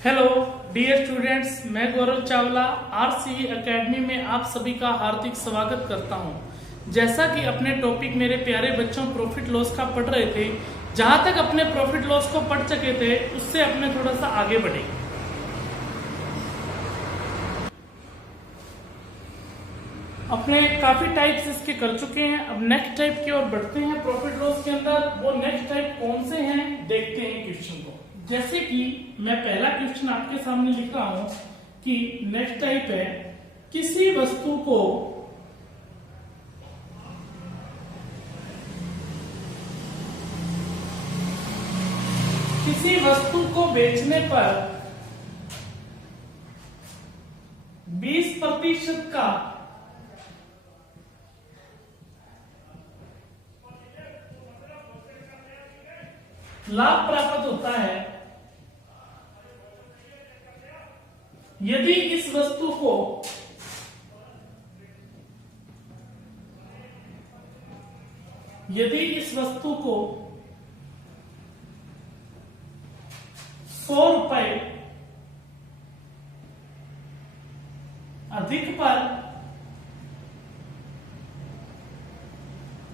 Hello dear students, मैं गौरव Chawla RCE academy में आप सभी का हार्दिक स्वागत करता हूं। जैसा कि अपने टॉपिक मेरे प्यारे बच्चों प्रॉफिट लॉस का पढ़ रहे थे, जहां तक अपने प्रॉफिट लॉस को पढ़ चुके थे उससे अपने थोड़ा सा आगे बढ़े। अपने काफी टाइप्स इसके कर चुके हैं, अब नेक्स्ट टाइप की ओर बढ़ते हैं। प्रॉफिट लॉस के अंदर वो नेक्स्ट टाइप कौन से हैं देखते हैं क्वेश्चन को। जैसे कि मैं पहला क्वेश्चन आपके सामने लिख रहा हूं कि नेक्स्ट टाइप है किसी वस्तु को बेचने पर 20% का लाभ प्राप्त होता है यदि इस वस्तु को ₹100 अधिक पर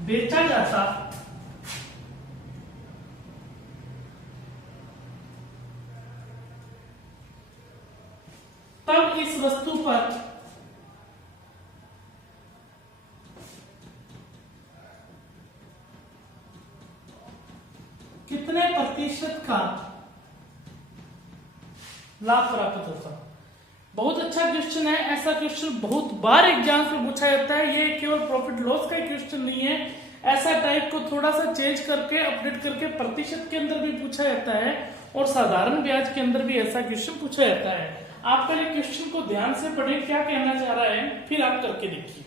बेचा जाता तब इस वस्तु पर कितने प्रतिशत का लाभ प्राप्त होता। बहुत अच्छा क्वेश्चन है। ऐसा क्वेश्चन बहुत बार एग्जाम में पूछा जाता है। ये केवल प्रॉफिट लॉस का क्वेश्चन नहीं है, ऐसा टाइप को थोड़ा सा चेंज करके अपडेट करके प्रतिशत के अंदर भी पूछा जाता है और साधारण ब्याज के अंदर भी ऐसा क्वेश्चन पूछा जाता है। आप पहले क्वेश्चन को ध्यान से पढ़ें, क्या कहना चाह रहा है, फिर आप करके देखिए।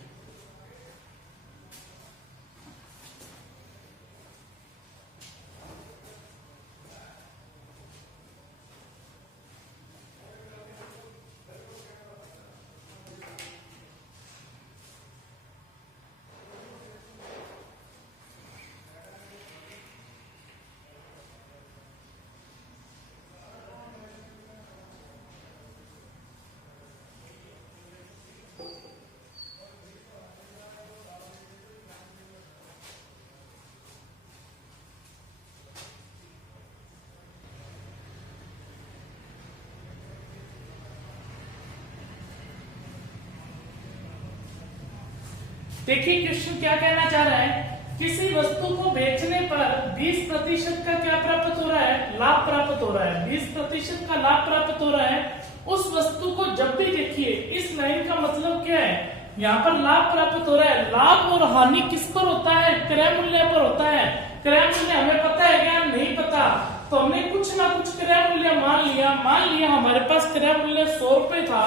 देखिए क्वेश्चन क्या कहना चाह रहा है, किसी वस्तु को बेचने पर 20% का क्या प्राप्त हो रहा है, लाभ प्राप्त हो रहा है। 20% का लाभ प्राप्त हो रहा है। उस वस्तु को जब भी देखिए, इस लाइन का मतलब क्या है, यहाँ पर लाभ प्राप्त हो रहा है। लाभ और हानि किस पर होता है, क्रय मूल्य पर होता है। क्रय मूल्य हमें पता है क्या, नहीं पता, तो हमने कुछ ना कुछ क्रय मूल्य मान लिया हमारे पास क्रय मूल्य ₹100 था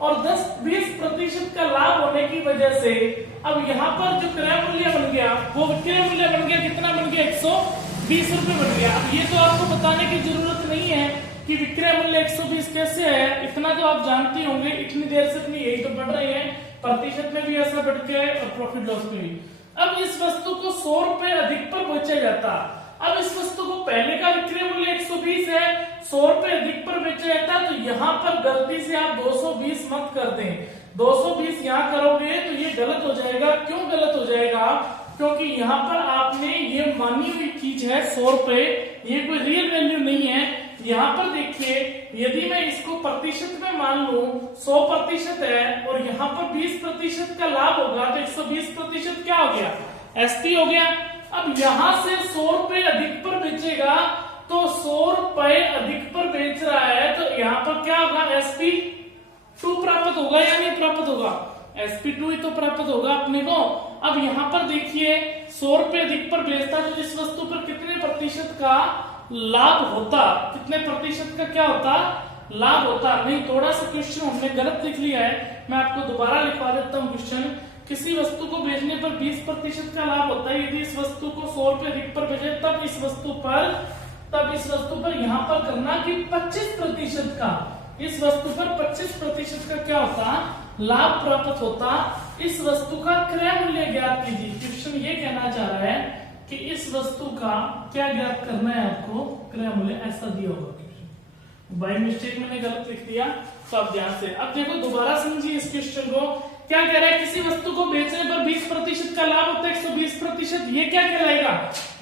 और 10-20% का लाभ होने की वजह से अब यहाँ पर जो क्रय मूल्य बन गया वो विक्रय मूल्य बन गया, कितना बन गया, ₹120 बन गया। अब ये तो आपको बताने की जरूरत नहीं है कि विक्रय मूल्य 120 कैसे है, इतना तो आप जानते होंगे, इतनी देर से अपनी यही तो बढ़ रही है। प्रतिशत में भी ऐसा बढ़ के और प्रॉफिट लॉस में भी। अब इस वस्तु को ₹100 अधिक पर बेचा जाता। अब इस वस्तु को पहले का विक्रय मूल्य 120 है, ₹100 अधिक पर बेचा जाता, तो यहाँ पर गलती से आप 220 मत कर दें। 220 यहाँ करोगे तो ये गलत हो जाएगा। क्यों गलत हो जाएगा, क्योंकि यहाँ पर आपने ये मानी हुई चीज है ₹100, ये कोई रियल वैल्यू नहीं है। यहाँ पर देखिए, यदि मैं इसको प्रतिशत में मान लूं, 100% है और यहाँ पर 20% का लाभ होगा तो 120% क्या हो गया, एसपी हो गया। अब यहां से ₹100 अधिक पर बेचेगा तो ₹100 अधिक पर बेच रहा है तो यहाँ पर क्या होगा, SP2 प्राप्त होगा या नहीं प्राप्त होगा, SP2 ही तो प्राप्त होगा अपने को। अब यहाँ पर देखिए, ₹100 अधिक पर बेचता तो इस वस्तु पर कितने प्रतिशत का लाभ होता, कितने प्रतिशत का क्या होता, लाभ होता। नहीं, थोड़ा सा क्वेश्चन हमने गलत लिख लिया है, मैं आपको दोबारा लिखवा देता हूँ क्वेश्चन। किसी वस्तु को बेचने पर 20% का लाभ होता है यदि इस वस्तु को ₹100 अधिक पर बेचे, तब इस वस्तु पर यहाँ पर करना कि 25% का, इस वस्तु पर 25% का क्या होता, लाभ प्राप्त होता। इस वस्तु का क्रय मूल्य ज्ञात कीजिए। क्वेश्चन ये कहना चाह रहा है कि इस वस्तु का क्या ज्ञात करना है आपको, क्रय मूल्य, ऐसा दिया होगा क्वेश्चन। बाय मिस्टेक मैंने गलत लिख दिया, तो अब ध्यान से अब देखो दोबारा समझिए इस क्वेश्चन को। क्या कह रहा है, किसी वस्तु को बेचने पर 20% का लाभ होता है 120%। ये क्या कहलाएगा,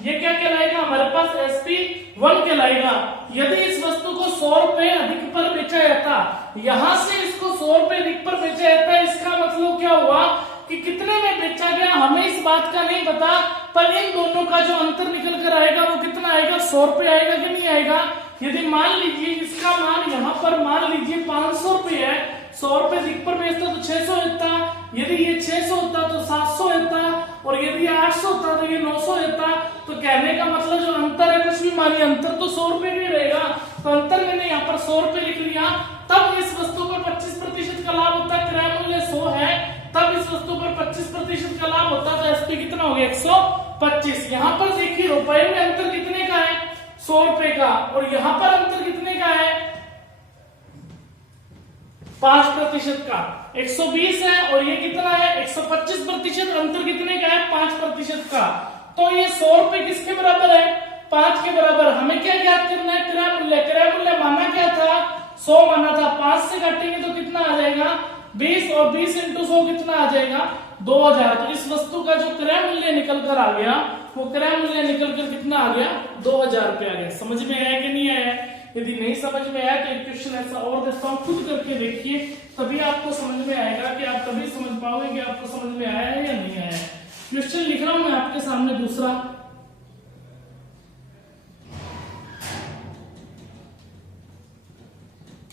ये क्या कहलाएगा, हमारे पास SP1 कहलाएगा। यदि इस वस्तु को 100 रुपए अधिक पर बेचा जाता, यहां से इसको 100 रुपए अधिक पर बेचा जाता, इसका मतलब क्या हुआ कि कितने में बेचा गया हमें इस बात का नहीं पता, पर इन दोनों का जो अंतर निकल कर आएगा वो कितना आएगा, 100 रुपए आएगा कि नहीं आएगा। यदि मान लीजिए इसका मान यहाँ पर मान लीजिए 500 रुपए है, 100 रुपए अधिक पर बेचता तो 600 होता, यदि ये 600 होता तो 700 होता, और यदि 800 होता तो ये 900 होता। तो कहने का मतलब जो अंतर है, कुछ भी मानिए अंतर तो 100 रुपए भी रहेगा, तो अंतर मैंने यहाँ पर 100 रुपए लिख लिया। तब इस वस्तु पर 25% का लाभ होता है, क्रय मूल्य 100 है, तब इस वस्तु पर 25% का लाभ होता है, तो SP कितना हो गया 125। यहाँ पर देखिए रुपए में अंतर कितने का है, 100 रुपए का, और यहाँ पर अंतर कितने का है 5% का। 120 है और ये कितना है 125%, अंतर कितने का है 5% का। तो ये 100 रुपए किसके बराबर है, 5 के बराबर। हमें क्या ज्ञात करना है, क्रय मूल्य। क्रय मूल्य माना क्या था, 100 माना था, 5 से काटेंगे तो कितना आ जाएगा 20, और 20 × 100 कितना आ जाएगा 2000। तो इस वस्तु का जो क्रय मूल्य निकल कर आ गया, वो क्रय मूल्य निकल कर कितना आ गया 2000 रुपये आ गया। समझ में आया कि नहीं आया। यदि नहीं समझ में आया तो एक क्वेश्चन ऐसा और देता हूं, खुद करके देखिए, तभी आपको समझ में आएगा कि आप तभी समझ पाओगे कि आपको समझ में आया है या नहीं आया है। क्वेश्चन लिख रहा हूं मैं आपके सामने दूसरा।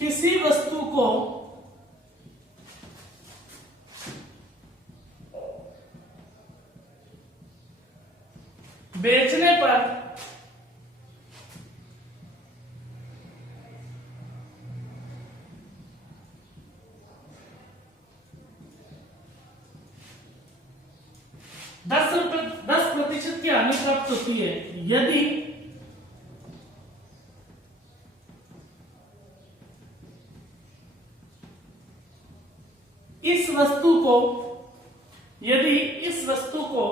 किसी वस्तु को बेचने पर दस प्रतिशत की हानि प्राप्त होती है, यदि इस वस्तु को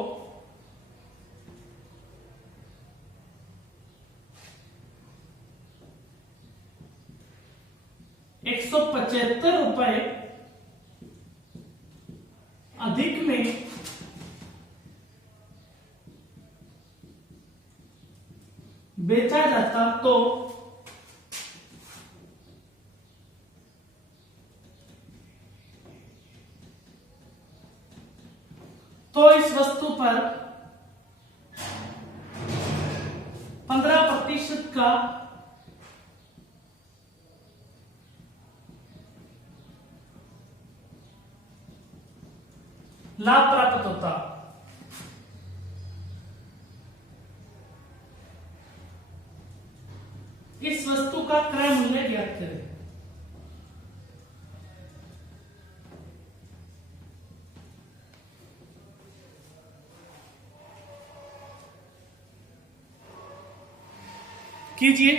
175 रुपए अधिक में बेचा जाता तो इस वस्तु पर 15% का लाभ प्राप्त होता। इस वस्तु का क्रय मूल्य ज्ञात करें। कीजिए।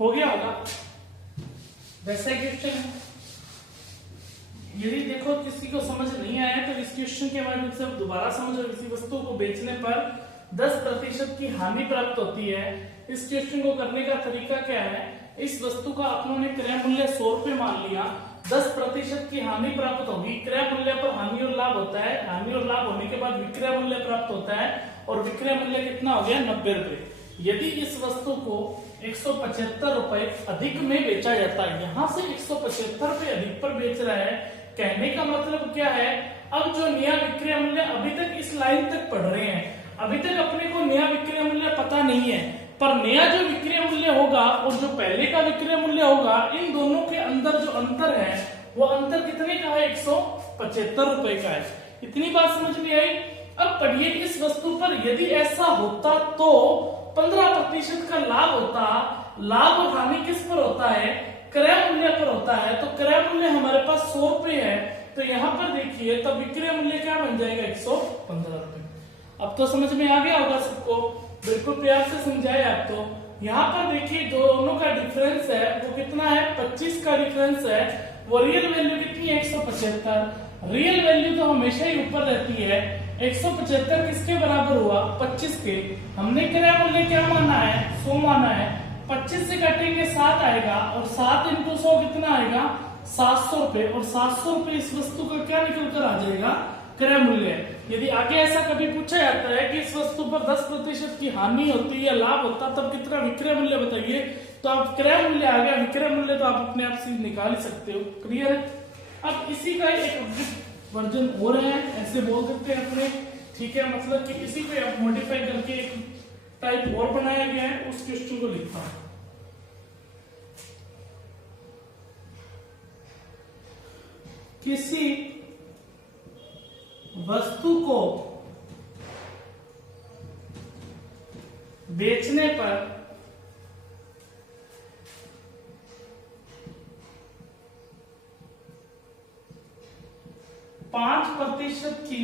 हो गया होगा वैसा क्वेश्चन है। यदि देखो किसी को समझ नहीं आया तो इस क्वेश्चन के माध्यम से दोबारा समझो। किसी वस्तु को बेचने पर 10% की हानि प्राप्त होती है। इस क्वेश्चन को करने का तरीका क्या है, इस वस्तु का अपनों ने क्रय मूल्य 100 रुपए मान लिया, 10% की हानि प्राप्त होगी। क्रय मूल्य पर हानि और लाभ होता है, हानि और लाभ होने के बाद विक्रय मूल्य प्राप्त होता है, और विक्रय मूल्य कितना हो गया, 90 रुपए। यदि इस वस्तु को 175 रुपए अधिक में बेचा जाता है, यहां से 175 रुपए अधिक पर बेच रहा है, कहने का मतलब क्या है, अब जो नया विक्रय मूल्य, अभी तक इस लाइन तक पढ़ रहे हैं, अभी तक अपने को नया विक्रय मूल्य पता नहीं है, पर नया जो विक्रय मूल्य होगा और जो पहले का विक्रय मूल्य होगा, इन दोनों के अंदर जो अंतर है वो अंतर कितने का है, 175 रुपए का है। इतनी बात समझ में आई। अब पढ़िए, इस वस्तु पर यदि ऐसा होता तो 15% का लाभ होता। लाभ और हानि किस पर होता है, क्रय मूल्य पर होता है। तो क्रय मूल्य हमारे पास 100 रुपए है, तो यहाँ पर देखिए तब विक्रय मूल्य क्या बन जाएगा, 115 रुपए। अब तो समझ में आ गया होगा सबको, बिल्कुल प्यार से समझाए आप। तो यहाँ पर देखिए दोनों का डिफरेंस है वो कितना है, 25 का डिफरेंस है। वो रियल वैल्यू कितनी है, 175। रियल वैल्यू तो हमेशा ही ऊपर रहती है। 175 किसके बराबर हुआ, 25 के। हमने क्रय मूल्य क्या माना है, 100 माना है। 25 से काटेंगे 7 आएगा, और 7 इंटू 100 कितना आएगा, 700 रुपए। और 700 रुपए इस वस्तु का क्या निकल कर आ जाएगा, क्रय मूल्य। यदि आगे ऐसा कभी पूछा जाता है कि इस वस्तु पर 10% की हानि होती है, लाभ होता, तब कितना विक्रय मूल्य बताइए, तो आप क्रय मूल्य आ गया, विक्रय मूल्य तो आप अपने आप से निकाल ही सकते हो। क्लियर है। अब इसी का एक वर्जन और है, ऐसे बोल सकते हैं अपने, ठीक है, मतलब कि इसी पे आप मॉडिफाई करके एक टाइप और बनाया गया है, उस क्वेश्चन को लिखता हूं। किसी वस्तु को बेचने पर 5% की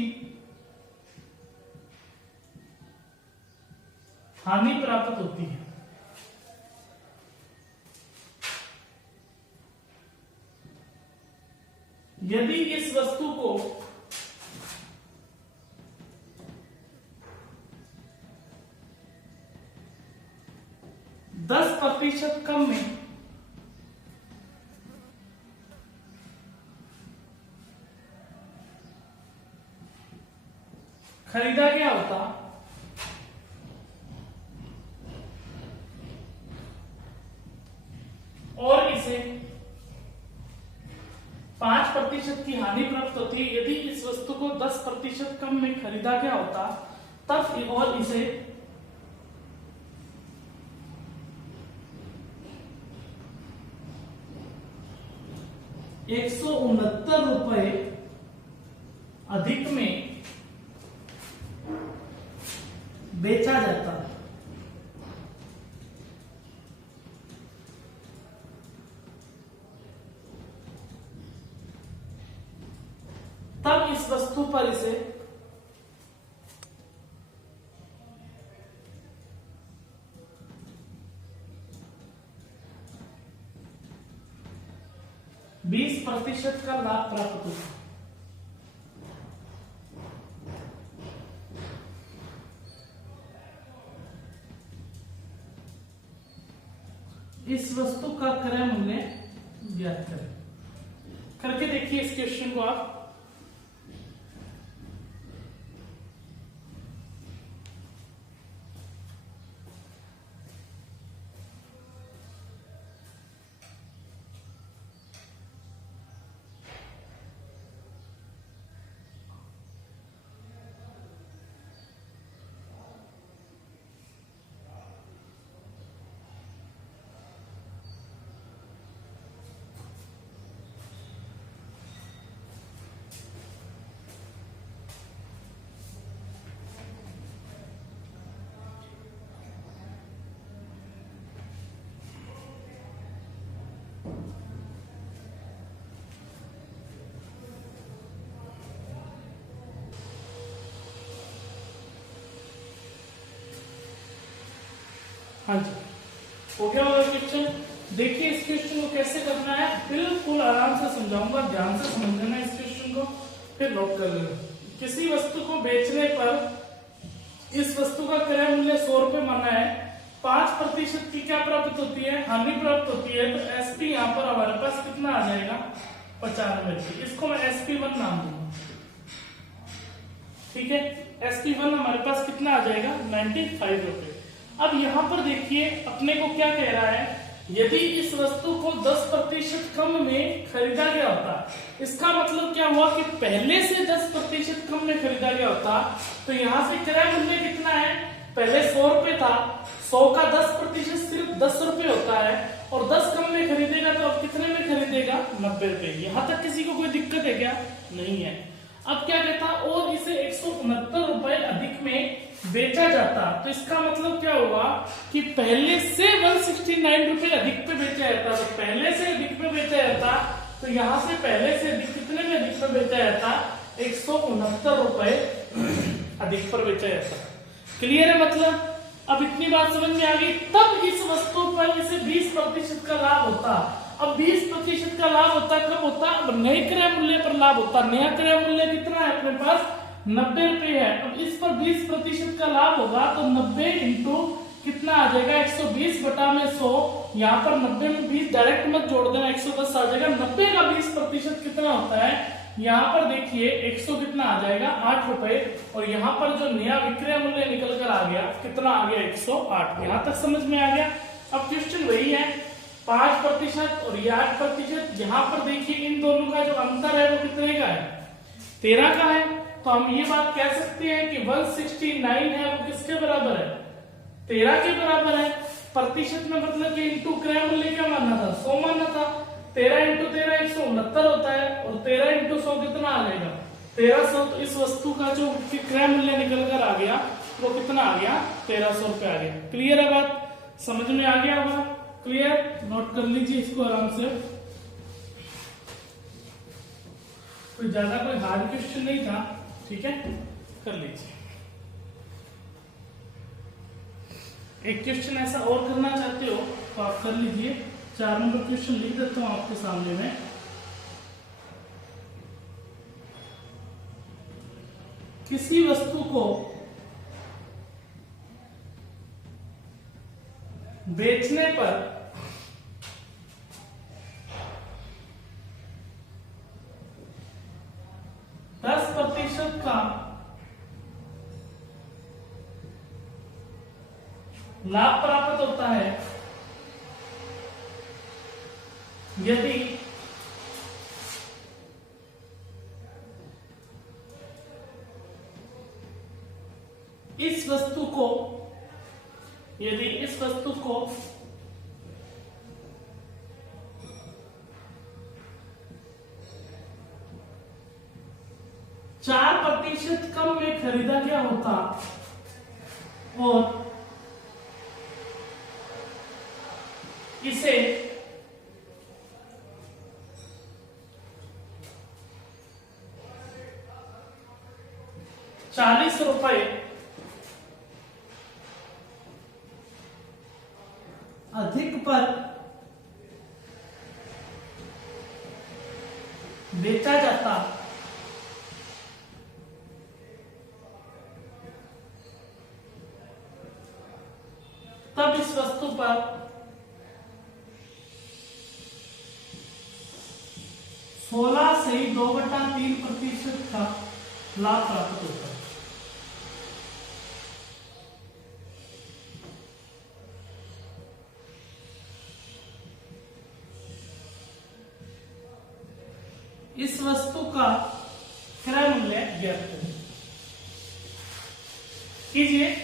हानि प्राप्त होती है। यदि इस वस्तु को 10% कम में खरीदा गया होता, और इसे 5% की हानि प्राप्त होती है। यदि इस वस्तु को 10% कम में खरीदा गया होता, तब और इसे 169 रुपए अधिक में बेचा जाता है। तब इस वस्तु पर इसे 20% का लाभ प्राप्त होता है। इस वस्तु का क्रय मूल्य ज्ञात करें। करके देखिए इस क्वेश्चन को आप। हाँ जी, हो गया होगा क्वेश्चन। देखिए इस क्वेश्चन को कैसे करना है, बिल्कुल आराम से समझाऊंगा, ध्यान से समझना इस क्वेश्चन को, फिर नोट कर लेना। किसी वस्तु को बेचने पर इस वस्तु का क्रय मूल्य 100 रुपए माना है, 5% की क्या प्राप्त होती है, हानि प्राप्त होती है। तो एसपी यहाँ पर हमारे पास कितना आ जाएगा, 95। इसको मैं SP1 नाम दूंगा, ठीक है। SP1 हमारे पास कितना आ जाएगा, 95 रुपए। अब यहाँ पर देखिए अपने को क्या कह रहा है, यदि इस वस्तु को 10% कम में खरीदा गया होता, इसका मतलब क्या हुआ कि पहले से 10% कम में खरीदा गया होता, तो यहाँ से क्रय मूल्य कितना है, पहले 100 रुपए था, 100 का 10% सिर्फ 10 रुपए होता है, और 10 कम में खरीदेगा तो अब कितने में खरीदेगा, 90 रुपए। यहाँ तक किसी को कोई दिक्कत है क्या, नहीं है। अब क्या कहता, और इसे 169 रुपए अधिक में बेचा जाता, तो इसका मतलब क्या हुआ कि पहले से 169 रुपए अधिक पे बेचा जाता, तो पहले से अधिक पे बेचा जाता, तो यहां से पहले से अधिक कितने में अधिक पे बेचा जाता, 169 रुपए अधिक पर बेचा जाता। क्लियर है मतलब, अब इतनी बात समझ में आ गई। तब इस वस्तु पर इसे 20% का लाभ होता। अब 20% का लाभ होता कब होता, अब नए क्रय मूल्य पर लाभ होता। नया क्रय मूल्य कितना है अपने पास, 90 रुपए है। अब इस पर 20% का लाभ होगा, तो 90 इंटू कितना आ जाएगा, 120 बटा में 100। यहाँ पर 90 में 20 डायरेक्ट मत जोड़ देना, 110 आ जाएगा। 90 का 20% कितना होता है, यहाँ पर देखिए 100 कितना आ जाएगा, 8 रुपए। और यहाँ पर जो नया विक्रय मूल्य निकल कर आ गया, कितना आ गया, 108। यहाँ तक समझ में आ गया। अब क्वेश्चन वही है, 5% और ये 8%। यहाँ पर देखिए इन दोनों का जो अंतर है वो कितने का है, 13 का है। तो हम ये बात कह सकते हैं कि 169 है वो किसके बराबर है, 13 के बराबर है। प्रतिशत में मतलब कि इंटू क्रय मूल्य क्या मानना था, 100 मानना था। 13 इंटू 13 169 होता है, और 13 इंटू 100 कितना आ जाएगा, 1300। तो इस वस्तु का जो क्रय मूल्य निकल कर आ गया वो कितना आ गया, 1300 रुपए आ गया। क्लियर है बात, समझ में आ गया होगा, क्लियर। नोट कर लीजिए इसको आराम से, कोई ज्यादा कोई हार्ड क्वेश्चन नहीं था, ठीक है, कर लीजिए। एक क्वेश्चन ऐसा और करना चाहते हो तो आप कर लीजिए। 4 नंबर क्वेश्चन लिख देता हूं आपके सामने में। किसी वस्तु को बेचने पर का लाभ प्राप्त होता है यदि इस वस्तु को 4% कम में खरीदा गया होता और इसे 40 रुपए अधिक पर बेचा जाता, तब इस वस्तु पर 16 से 2/3% का लाभ प्राप्त होता है। इस वस्तु का क्रय मूल्य ज्ञात करें। कीजिए।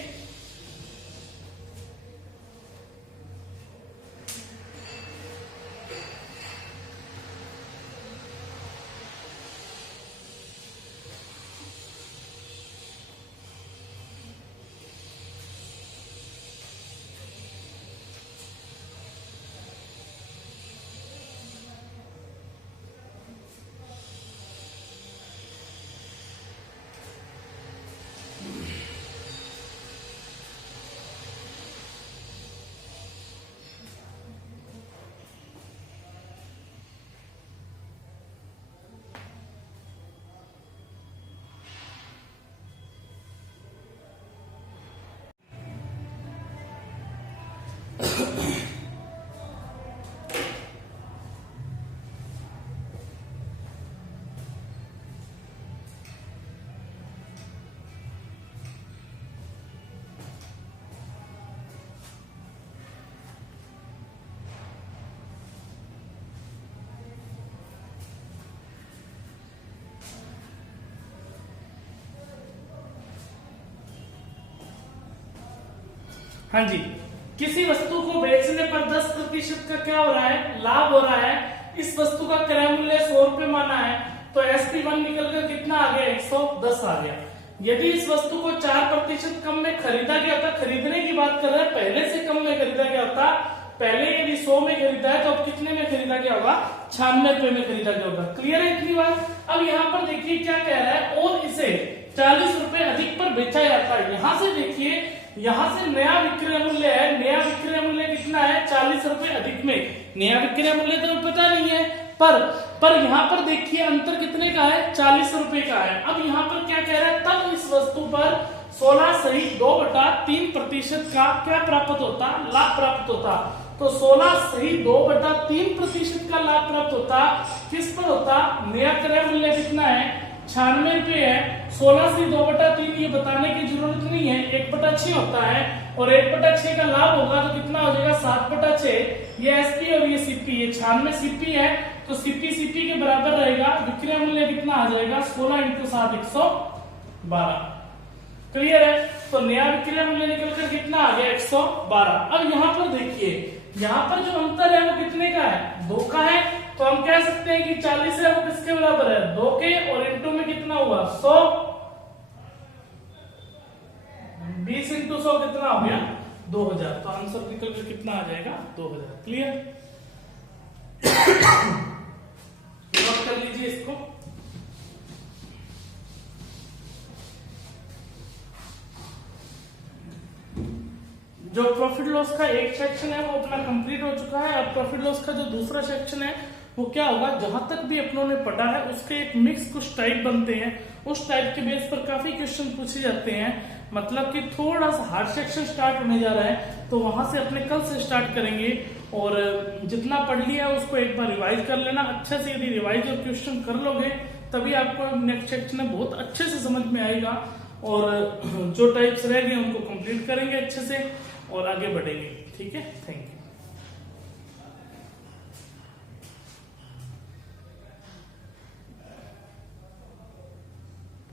हाँ जी, किसी वस्तु को बेचने पर 10% का क्या हो रहा है, लाभ हो रहा है। इस वस्तु का क्रय मूल्य 100 रुपए माना है, तो SP1 निकलकर कितना आ गया, 110 आ गया। यदि इस वस्तु को 4% कम में खरीदा गया होता, खरीदने की बात कर रहे हैं, पहले से कम में खरीदा गया होता, पहले यदि 100 में खरीदा है तो अब कितने में खरीदा गया होगा, 96 रुपए में खरीदा गया होगा। क्लियर है इतनी बात। अब यहाँ पर देखिए क्या कह रहा है, और इसे 40 रुपए अधिक पर बेचा जाता है। यहां से देखिए, यहां से नया विक्रय मूल्य है, नया विक्रय मूल्य कितना है, 40 रुपए अधिक में। नया विक्रय मूल्य तो पता नहीं है, पर यहाँ पर देखिए अंतर कितने का है, 40 रुपए का है। अब यहाँ पर क्या कह रहा है, तब इस वस्तु पर 16 सही 2/3% का क्या प्राप्त होता, लाभ प्राप्त होता। तो 16 सही 2/3% का लाभ प्राप्त होता। किस पर होता, नया क्रय मूल्य कितना है, 96 रुपए है। 16 से 2/3 ये बताने की जरूरत नहीं है, 1/6 होता है, और 1/6 का लाभ होगा तो कितना हो जाएगा, 7/6। ये SP और ये CP, ये 96 CP है, तो CP के बराबर रहेगा। विक्रय मूल्य कितना आ जाएगा, 16 × 7 112। क्लियर है। तो नया विक्रय मूल्य निकलकर कितना आ गया, 112। अब यहाँ पर देखिए, यहाँ पर जो अंतर है वो कितने का है, 2 का है। तो हम कह सकते हैं कि 40 है वो किसके बराबर है, 2 के, और इंटू में कितना हुआ, 100। 20 × 100 कितना हो गया, 2000। तो आंसर निकल कर कितना आ जाएगा, 2000। क्लियर। नोट कर लीजिए इसको। जो प्रॉफिट लॉस का एक सेक्शन है वो अपना कंप्लीट हो चुका है। अब प्रॉफिट लॉस का जो दूसरा सेक्शन है वो क्या होगा, जहां तक भी अपनों ने पढ़ा है उसके एक मिक्स कुछ टाइप बनते हैं, उस टाइप के बेस पर काफी क्वेश्चन पूछे जाते हैं। मतलब कि थोड़ा सा हार्ड सेक्शन स्टार्ट होने जा रहा है, तो वहां से अपने कल से स्टार्ट करेंगे। और जितना पढ़ लिया है उसको एक बार रिवाइज कर लेना अच्छे से। यदि रिवाइज और क्वेश्चन कर लोगे तभी आपको नेक्स्ट सेक्शन में बहुत अच्छे से समझ में आएगा, और जो टाइप्स रह गए उनको कंप्लीट करेंगे अच्छे से और आगे बढ़ेंगे। ठीक है, थैंक यू।